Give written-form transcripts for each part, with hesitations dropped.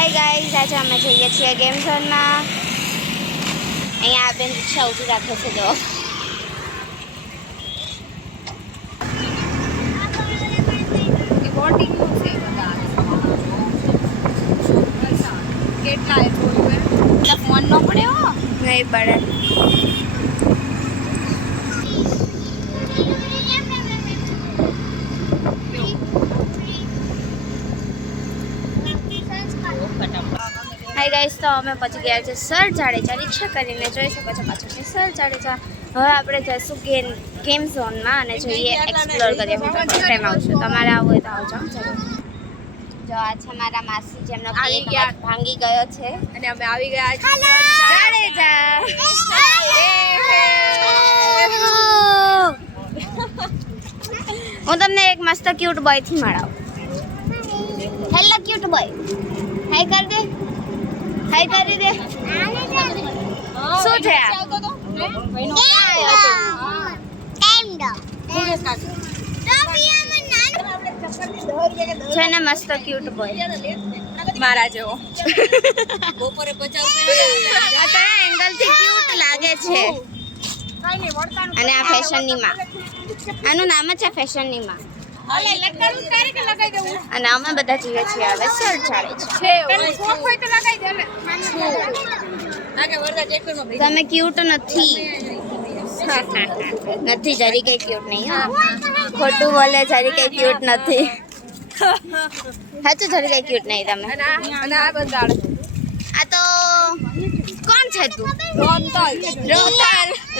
Hi guys, આજે અમે જઈએ છીએ ગેમ ઝોનમાં. અહીંયા આ બેન રિક્ષા ઊભી રાખે છે જો. કેટલા ફોન ન પડે હો નહીં પડે. હાય ગાઈસ, તો અમે પછી ગયા છે સર જાડેજા. રિક્ષા કરીને જોઈ શકો છો પાછળથી સર જાડેજા. હવે આપણે જઈશું ગેમ ઝોનમાં અને જોઈએ એક્સપ્લોર કરીએ. હું ફર્સ્ટ ટાઈમ આવું છું, તમારે આવવું હોય તો આવજો. ચલો જો આ છે મારા માસી, જેમનો કેક ભાંગી ગયો છે અને અમે આવી ગયા જાડેજા. હું તમને એક મસ્ત ક્યુટ બોય થી મળાવું. હેલો ક્યુટ બોય, હાય કર દે, હાય કરી દે. શું છે આ? છે ને મસ્ત ક્યુટ બોય મારા જેવો. બપોરે 50 એંગલ થી ક્યુટ લાગે છે. અને આ ફેશનની માં, આનું નામ જ છે ફેશનની માં. અને અમે બધા જઈએ છીએ હવે સર ચાલે છે. તમે ક્યુટ નથી, નથી જરી કઈ ક્યુટ નહીં. હા, ખોટું બોલે, જરી કઈ ક્યુટ નથી. સાચું, જરી કઈ ક્યુટ નહીં તમે. આ તો કોણ છે તું?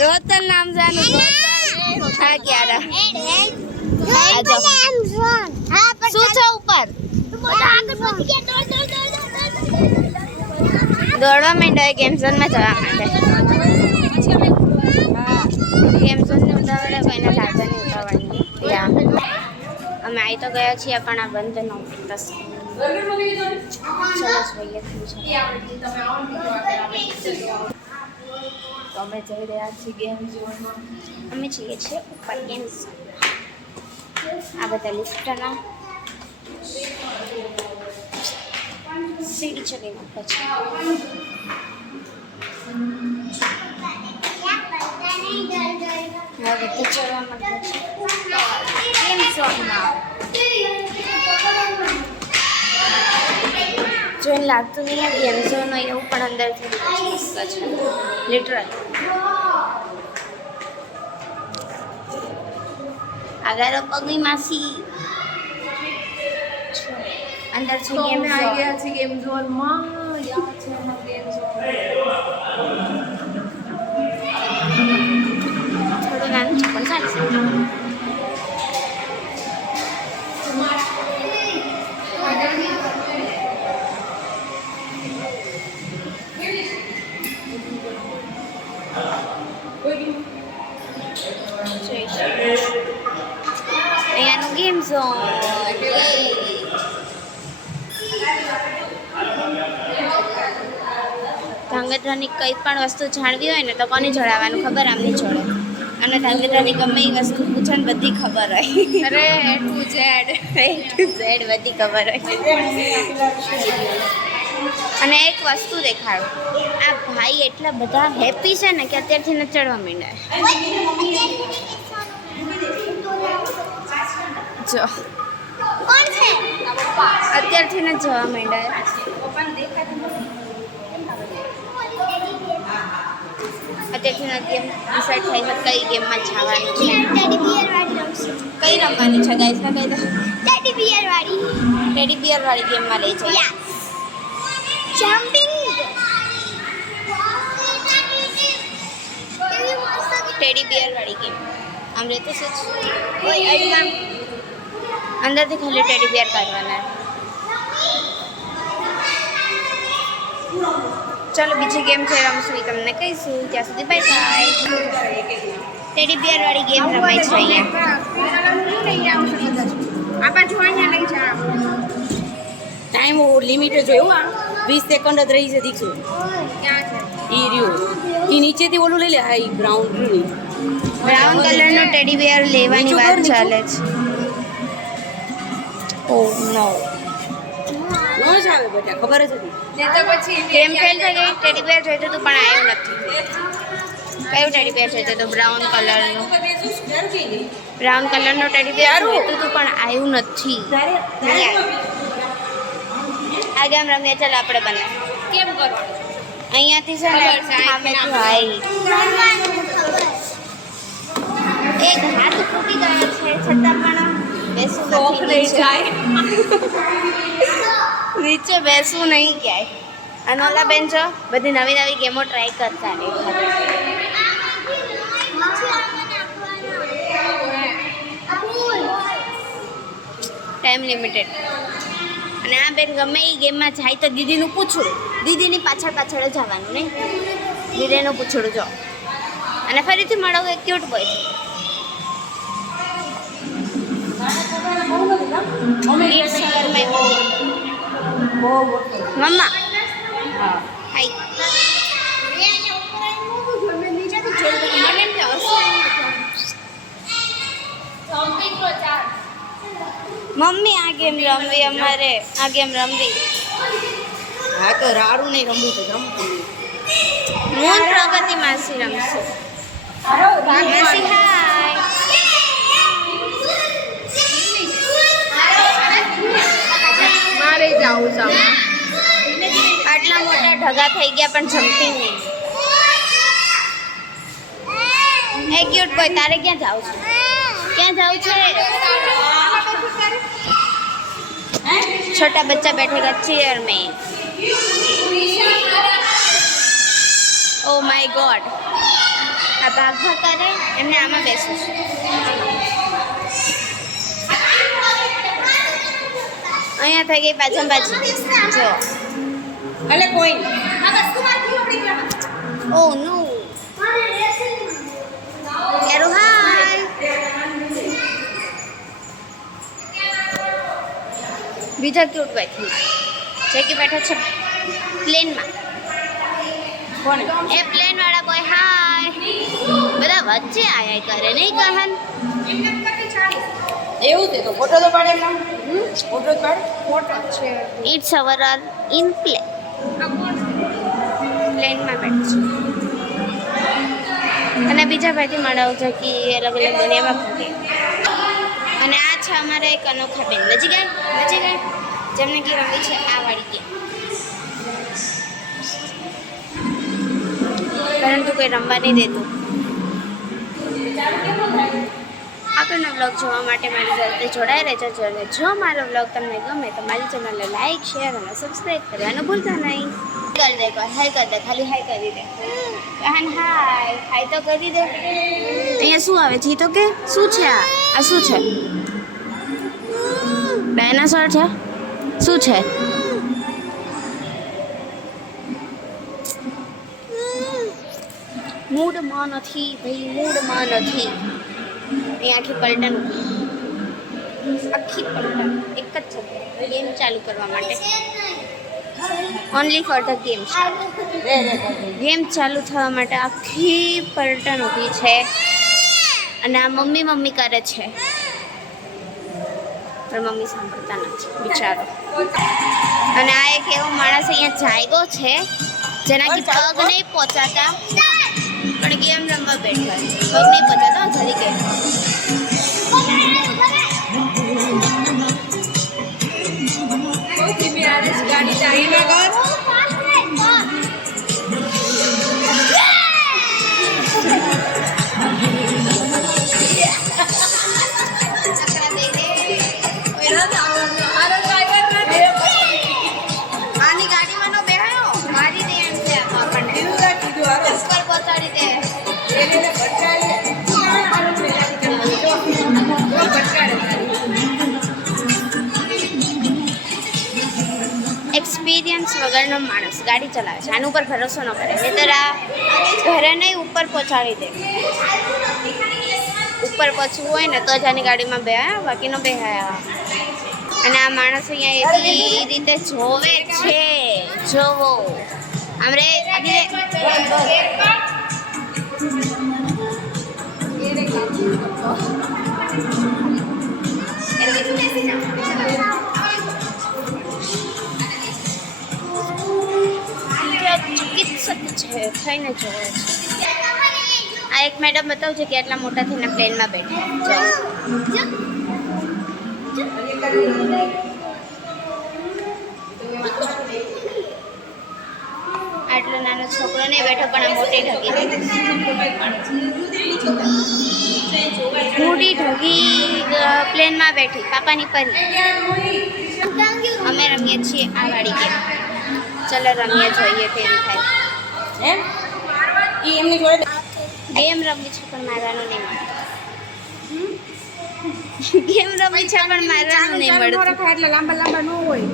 રોતલ નામ જાનું. હા ક્યારે શું છે ઉપર? દોડવા માંડ્યો ગેમ ઝોનમાં જવા માટે. ગેમ ઝોનની ઉતાવળે કોઈને લાજાની ઉતાવળની. અમે આવી તો ગયા છીએ પણ આ બંધ ન થશે. ચલો જોઈએ અમે જઈ રહ્યા છીએ ગેમ ઝોનમાં. અમે જઈએ છીએ ઉપર ગેમ ઝોન. આ બધા લિફ્ટના સીડી ચડીને પછી હવે બધા ચડવા માટે ગેમ ઝોનમાં. જોઈને લાગતું નહીં આ ગેમ ઝોન હોય એવું, પણ અંદરથી મસ્ત છે લિટરલ. આગળ પગની માસી અંદર છે ગેમ અમે આવી ગયા છીએ ગેમ ઝોનમાં. યાદ છે અમારું ગેમ ઝોન. થોડું નાનું છે પણ ચાલશે. અહીંયાનું ગેમ ઝોન. ધાંગધ્રાની કંઈ પણ વસ્તુ જાણવી હોય ને તો કોને જોડાવાનું ખબર? આમની જોડે. અને ધાંગધ્રાની ગમે એ વસ્તુ પૂછે ને બધી ખબર હોય. અરે A to Z બધી ખબર હોય. અને એક વસ્તુ દેખાડું, આ ભાઈ એટલા બધા હેપી છે ને કે અત્યારથી ન ચડવા માંડ્યા. જો અત્યારથી ન જવા માંડ્યા. અત્યારથી ગેમ ડિસાઈડ થાય છે કઈ ગેમમાં જવાનું છે. કઈ રમવાની છે ગાઈસ? ના કહી દો. ટેડી બિયર વાળી ગેમમાં લઈ જઈએ. ટેડી બિયર વાળી ગેમ. આમ રહેતું છે અંદરથી ખાલી ટેડી બિયર કાઢવાના. ચાલો બીજી ગેમ છે રમશું, એ તમને કહીશું. ત્યાં સુધી બાય બાય. ટેડી બિયર વાળી ગેમ રમાય છે અહીંયા. ટાઈમ લિમિટ જોયું. આ 20 સેકન્ડ જ રહી છે. દીક્ષુ ઈ રહ્યું, ઈ નીચેથી ઓલું લઈ લે. હા, ઈ બ્રાઉન કલરનો ટેડી બિયર લેવાની વાત ચાલે છે. ઓ નો, નો ન જ આવે બેટા, ખબર જ હતી. ને તો પછી ગેમ ફેલ થઈ ગઈ. ટેડી બેર જોઈતું હતું પણ આવ્યું નથી. કયું ટેડી બેર જોઈતું હતું? બ્રાઉન કલરનું. બ્રાઉન કલરનું ટેડી બેર જોઈતું હતું પણ આવ્યું નથી. નહીં આવ્યું. આ ગેમ રમીએ, ચાલો આપણે બને. કેમ કરો? અહીંયાથી છે ને સામેથી હાઈ. એક હાથ તૂટી ગયો છે છતાં પણ બેસવું શોખ નથી નહીં જાય. નીચે બેસવું નહીં ક્યાંય. અને ઓલા બેન જો બધી નવી નવી ગેમો ટ્રાય કરતા રહે. Time limited. અને આ બેન ગમે એ ગેમમાં જાય તો દીદીનું પૂછડું, દીદીની પાછળ પાછળ જ જવાનું નહીં. દીદીનું પૂછડું જો. અને ફરીથી મળો એક ક્યુટ બોય. મમ્મા હાય. મમ્મી આ ગેમ રમવી અમારે. આ ગેમ રમવી. હા તો રાડું નહીં રમવું તો રમવું. હું પ્રગતિ માસી રમશું. માસી હાય. મારે જાવું છે આમાં. આટલા મોટા ઢગા થઈ ગયા પણ જમતી નહીં. એ ક્યુટ બોય, તારે ક્યાં જાવ છે? ક્યાં જાવ છે? छोटा बच्चा बैठेगा चेयर में. Oh my God. આ ભાગ ભાગ કરે એમને આમાં બેસું છું. અહીંયા થઈ ગઈ પાછળ પાછી જો. એટલે કોઈ ઓ નો. એરો હાય. બીજા ક્યુટ બેઠી જે કે બેઠા છે પ્લેનમાં. કોણ એ પ્લેન વાળા બોય હાય. બધા વચ્ચે આયા કરે નહીં કહન. એવું છે તો ફોટો તો પાડે એમના. ફોટો જ પાડે. ફોટો છે. It's our all in play. પ્લેનમાં બેઠું છું અને બીજા ભાઈથી મળાવું છે કે અલગ અલગ દુનિયામાં ફરીએ. અને આ છે અમારા એક અનોખા બેન. નજી ગયા જેમને કે રમી છે આ વાળી ગેમ. પરંતુ કોઈ રમવા નહીં દેતું. આગળનો વ્લોગ જોવા માટે મારી સાથે જોડાઈ રહેજો. અને જો મારો વ્લોગ તમને ગમે તો મારી ચેનલને લાઈક શેર અને સબસ્ક્રાઈબ કરવાનું ભૂલતા નહીં. કરી દે કોઈ હાય કરી દે, ખાલી હાય કરી દે. કહન હાય હાય તો કરી દે. અહીંયા શું આવે છે? તો કે શું છે આ શું છે? ડાયનાસોર છે? શું છે? મૂડમાં નથી ભાઈ, મૂડમાં નથી. અહીં આખી પલટન આખી પલટન એક જ છે ગેમ ચાલુ કરવા માટે. Only for the game. Game ચાલુ થવા માટે આખી પલટન ઊભી છે. અને આ મમ્મી મમ્મી કરે છે પણ મમ્મી સાંભળતા નથી બિચારો. અને આ એક એવો માણસ અહીંયા જાયગો છે જેનાથી પગ નહીં પહોંચાતા પણ ગેમ રમવા બેઠા છે. પગ નહીં પહોંચાતા જલ્દી કે ગાડી ચાલી આની ગાડીમાં નો બેહાયો મારી દે એમ છે આપણને ઉપર પહોંચાડી દે. એક્સપિરિયન્સ વગરનો માણસ ગાડી ચલાવે છે. આના ઉપર ભરોસો ન કરે નહીંતર આ ઘરે નહીં ઉપર પહોંચાડી દે. ઉપર પહોંચવું હોય ને તો જ આની ગાડીમાં બેહાયા, બાકી નો બેહાયા. અને આ માણસ અહીંયા એવી રીતે જોવે છે. જોવો આમ રે થઈને જોવે છે. આ એક મેડમ બતાવશે કે આટલા મોટા થઈને પ્લેનમાં બેઠા. આટલો નાનો છોકરો નહીં બેઠો પણ આ મોટી ઢગી પ્લેનમાં બેઠી પાપાની પરી. અમે રમીએ છીએ આ વાળી ગેમ. ચલો રમીએ જોઈએ કેવી થાય. એમ ઈ એમની જોડે ગેમ રમી છે પણ મારવાનું નહીં મળે. ગેમ રમી છે પણ મારવાનું નહીં મળતું. એટલે લાંબા લાંબા ન હોય